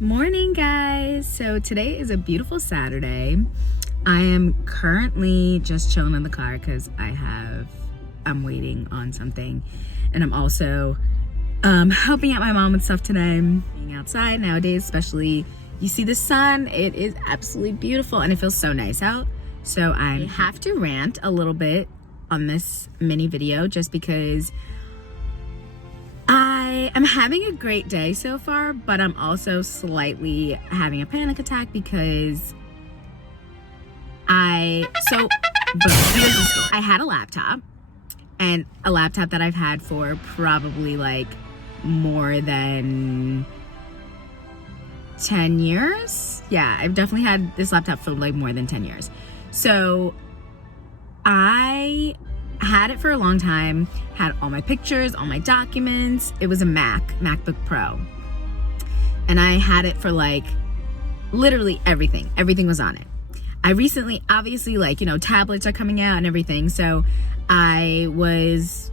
Morning, guys. So today is a beautiful Saturday. I am currently just chilling in the car because I'm waiting on something, and I'm also helping out my mom with stuff today. Being outside nowadays, especially, you see the sun, it is absolutely beautiful and it feels so nice out. So I have to rant a little bit on this mini video just because I am having a great day so far, but I'm also slightly having a panic attack because I had a laptop, and a laptop that I've had for probably like more than 10 years. Yeah, I've definitely had this laptop for like more than 10 years. So I had it for a long time, had all my pictures, all my documents. It was a MacBook Pro. And I had it for like literally everything. Everything was on it. I recently, obviously, like, tablets are coming out and everything. So I was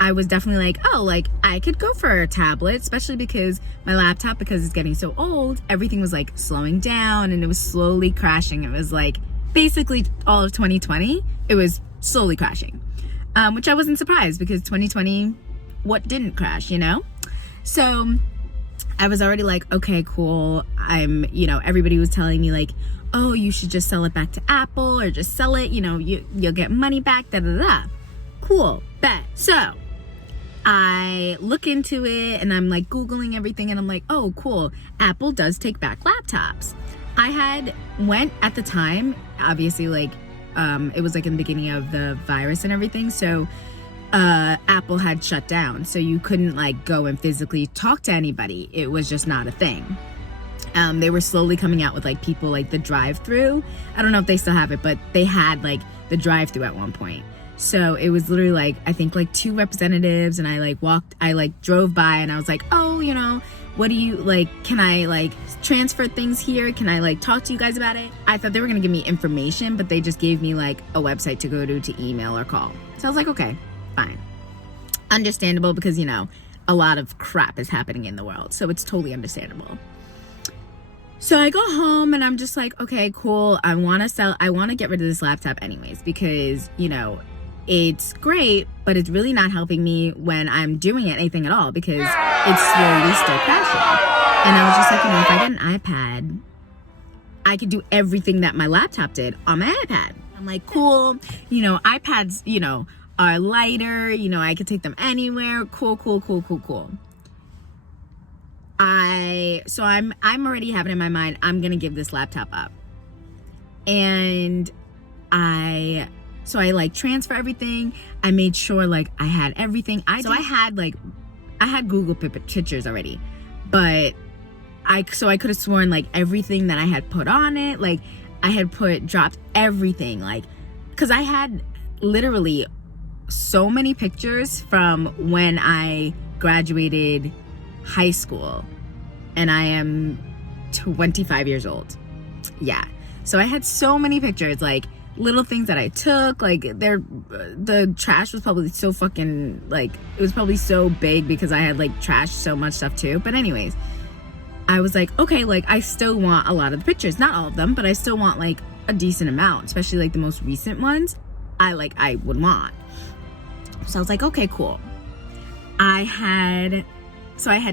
definitely like, oh, like I could go for a tablet, especially because my laptop, because it's getting so old, everything was like slowing down and it was slowly crashing. It was like basically all of 2020, it was slowly crashing, which I wasn't surprised because 2020, what didn't crash, So I was already like, okay, cool. Everybody was telling me like, oh, you should just sell it back to Apple or just sell it, you'll get money back, da da da. Cool, bet. So I look into it and I'm like Googling everything and I'm like, oh, cool. Apple does take back laptops. I went at the time, obviously, like, it was like in the beginning of the virus and everything. So Apple had shut down. So you couldn't like go and physically talk to anybody. It was just not a thing. They were slowly coming out with like people like the drive-through. I don't know if they still have it, but they had like the drive-through at one point. So it was literally like, I think like 2 representatives, and I drove by and I was like, oh, what do you like, can I like transfer things here? Can I like talk to you guys about it? I thought they were gonna give me information, but they just gave me like a website to go to email or call. So I was like, okay, fine. Understandable, because a lot of crap is happening in the world. So it's totally understandable. So I go home and I'm just like, okay, cool. I want to get rid of this laptop anyways, because, it's great, but it's really not helping me when I'm doing anything at all because it's slowly still crashing. And I was just like, if I get an iPad, I could do everything that my laptop did on my iPad. I'm like, cool. iPads, are lighter. I could take them anywhere. Cool. I'm already having in my mind, I'm going to give this laptop up. And I like transfer everything. I made sure like I had everything. I had Google pictures already, but I could have sworn like everything that I had put on it, like I had dropped everything, like, cause I had literally so many pictures from when I graduated high school, and I am 25 years old. Yeah. So I had so many pictures, like little things that I took, like the trash was probably so fucking, like, it was probably so big because I had like trashed so much stuff too. But anyways, I was like, okay, like I still want a lot of the pictures, not all of them, but I still want like a decent amount, especially like the most recent ones I would want. So I was like, okay, cool. I had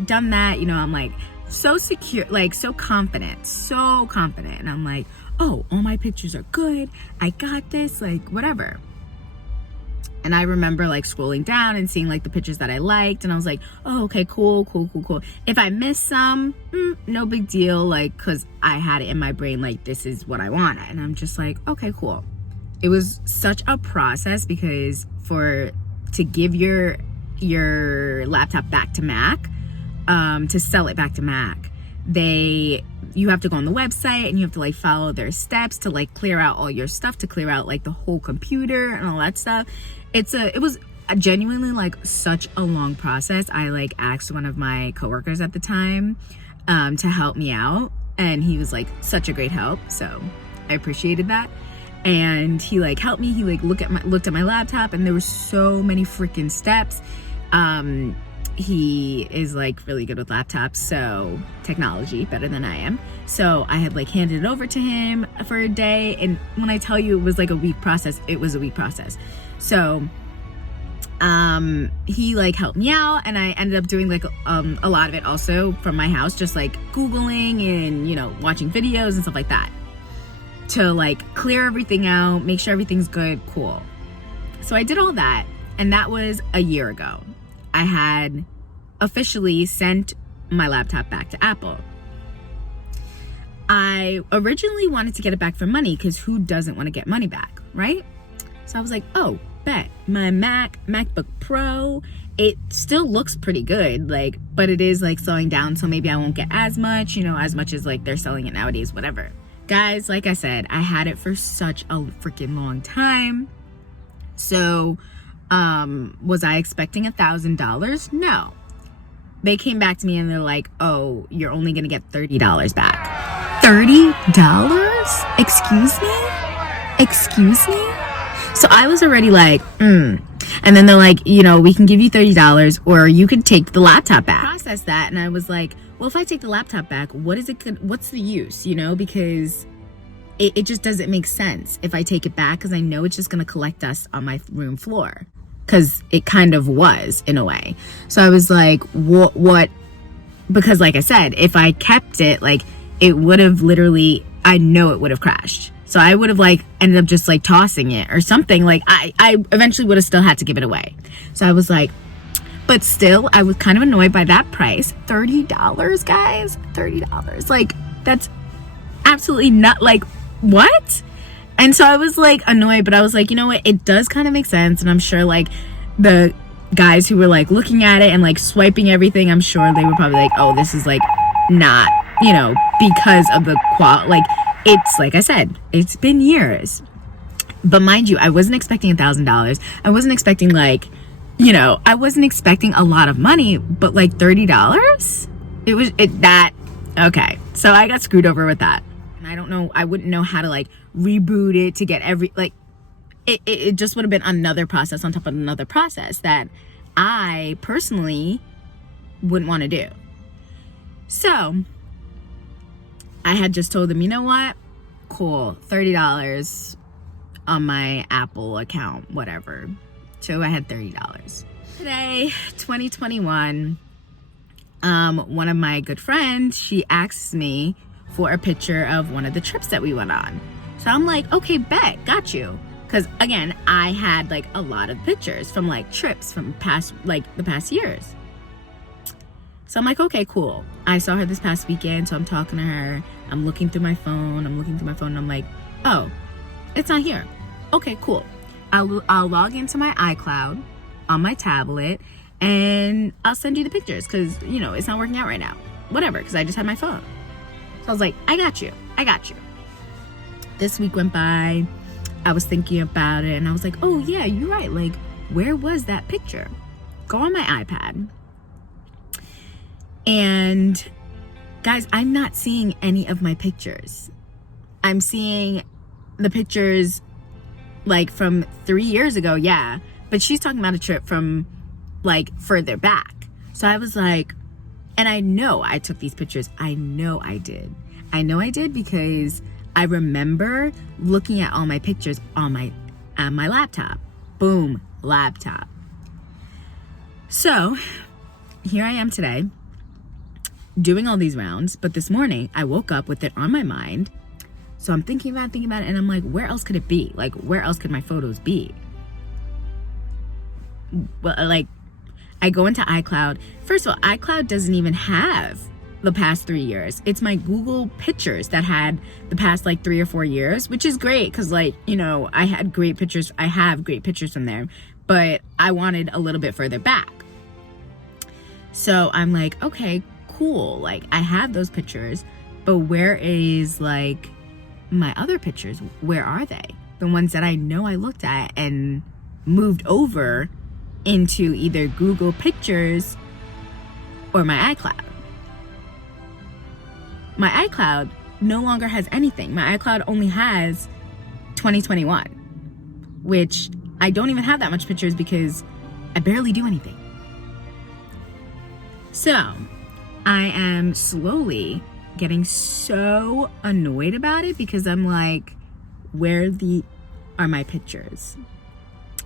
done that, I'm like so secure, like so confident. And I'm like, oh, all my pictures are good. I got this, like whatever. And I remember like scrolling down and seeing like the pictures that I liked. And I was like, oh, okay, cool. If I miss some, no big deal. Like, cause I had it in my brain, like this is what I wanted. And I'm just like, okay, cool. It was such a process because to give your laptop back to Mac, to sell it back to Mac, you have to go on the website and you have to like follow their steps to like clear out all your stuff, to clear out like the whole computer and all that stuff. It was genuinely like such a long process. I like asked one of my coworkers at the time to help me out, and he was like such a great help, so I appreciated that. And he like helped me. He like looked at my laptop, and there were so many freaking steps. he is like really good with laptops, so technology, better than I am. So I had like handed it over to him for a day, and when I tell you it was like a week process, it was a week process. So he like helped me out, and I ended up doing like a lot of it also from my house, just like Googling and, you know, watching videos and stuff like that to like clear everything out, make sure everything's good, cool. So I did all that, and that was a year ago. I had officially sent my laptop back to Apple. I originally wanted to get it back for money, because who doesn't want to get money back, right? So I was like, oh, bet. My MacBook Pro, it still looks pretty good, like, but it is like slowing down, so maybe I won't get as much, you know, as much as like they're selling it nowadays, whatever. Guys, like I said, I had it for such a freaking long time. So was I expecting $1,000? No. They came back to me and they're like, oh, you're only gonna get $30 back. $30? Excuse me? So I was already like, And then they're like, you know, we can give you $30 or you could take the laptop back. I processed that, and I was like, well, if I take the laptop back, what's the use, you know? Because it just doesn't make sense if I take it back, because I know it's just gonna collect dust on my room floor. Because it kind of was, in a way. So I was like, what? Because like I said, if I kept it, like, it would have literally, I know it would have crashed. So I would have like ended up just like tossing it or something. Like I eventually would have still had to give it away. So I was like, but still, I was kind of annoyed by that price. $30, guys, $30. Like, that's absolutely not, like, what? And so I was like annoyed, but I was like, you know what? It does kind of make sense. And I'm sure like the guys who were like looking at it and like swiping everything, I'm sure they were probably like, oh, this is like not, you know, because of the quality. Like, it's like I said, it's been years. But mind you, I wasn't expecting $1,000. I wasn't expecting like, you know, I wasn't expecting a lot of money, but like $30? Okay. So I got screwed over with that. And I don't know, I wouldn't know how to like reboot it to get it just would have been another process on top of another process that I personally wouldn't want to do. So I had just told them, you know what? Cool, $30 on my Apple account, whatever. So I had $30. Today, 2021, one of my good friends, she asks me for a picture of one of the trips that we went on. So I'm like, okay, bet, got you. Because again, I had like a lot of pictures from like trips from the past years. So I'm like, okay, cool. I saw her this past weekend, so I'm talking to her. I'm looking through my phone. And I'm like, oh, it's not here. Okay, cool. I'll log into my iCloud on my tablet, and I'll send you the pictures, because, you know, it's not working out right now. Whatever, because I just had my phone. So I was like, I got you. This week went by. I was thinking about it, and I was like, oh, yeah, you're right. Like, where was that picture? Go on my iPad. And guys, I'm not seeing any of my pictures. I'm seeing the pictures like from 3 years ago, yeah. But she's talking about a trip from like further back. So I was like, and I know I took these pictures. I know I did because I remember looking at all my pictures on my laptop. Boom, laptop. So here I am today, doing all these rounds, but this morning I woke up with it on my mind. So I'm thinking about it, and I'm like, where else could it be? Like, where else could my photos be? Well, like, I go into iCloud. First of all, iCloud doesn't even have the past 3 years. It's my Google pictures that had the past like 3 or 4 years, which is great because, like, you know, I have great pictures from there, but I wanted a little bit further back. So I'm like, okay, cool. Like, I have those pictures, but where is like my other pictures? Where are they? The ones that I know I looked at and moved over into either Google Pictures or my iCloud. My iCloud no longer has anything. My iCloud only has 2021, which I don't even have that much pictures because I barely do anything. So I am slowly getting so annoyed about it because I'm like, where are my pictures?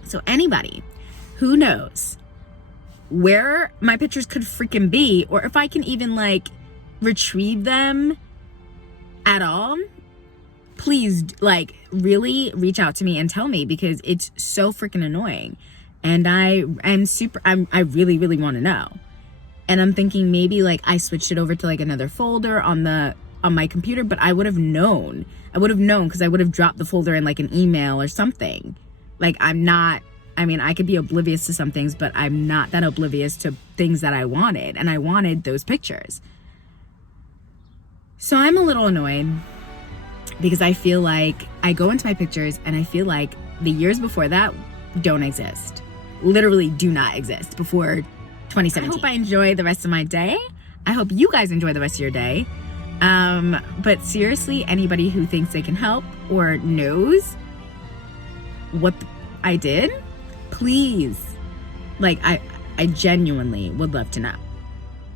So anybody who knows where my pictures could freaking be, or if I can even like retrieve them at all, please like really reach out to me and tell me, because it's so freaking annoying. And I really, really want to know. And I'm thinking maybe like I switched it over to like another folder on my computer, but I would have known because I would have dropped the folder in like an email or something. Like I could be oblivious to some things, but I'm not that oblivious to things that I wanted, and I wanted those pictures. So I'm a little annoyed because I feel like I go into my pictures and I feel like the years before that don't exist. Literally do not exist before 2017. I hope I enjoy the rest of my day. I hope you guys enjoy the rest of your day. But seriously, anybody who thinks they can help or knows what I did, please, like, I genuinely would love to know.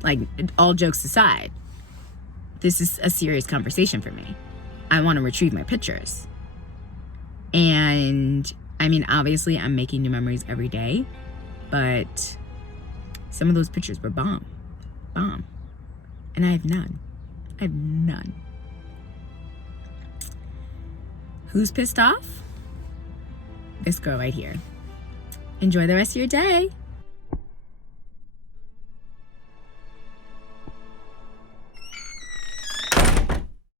Like, all jokes aside, this is a serious conversation for me. I want to retrieve my pictures. And I mean, obviously I'm making new memories every day, but some of those pictures were bomb. And I have none. Who's pissed off? This girl right here. Enjoy the rest of your day.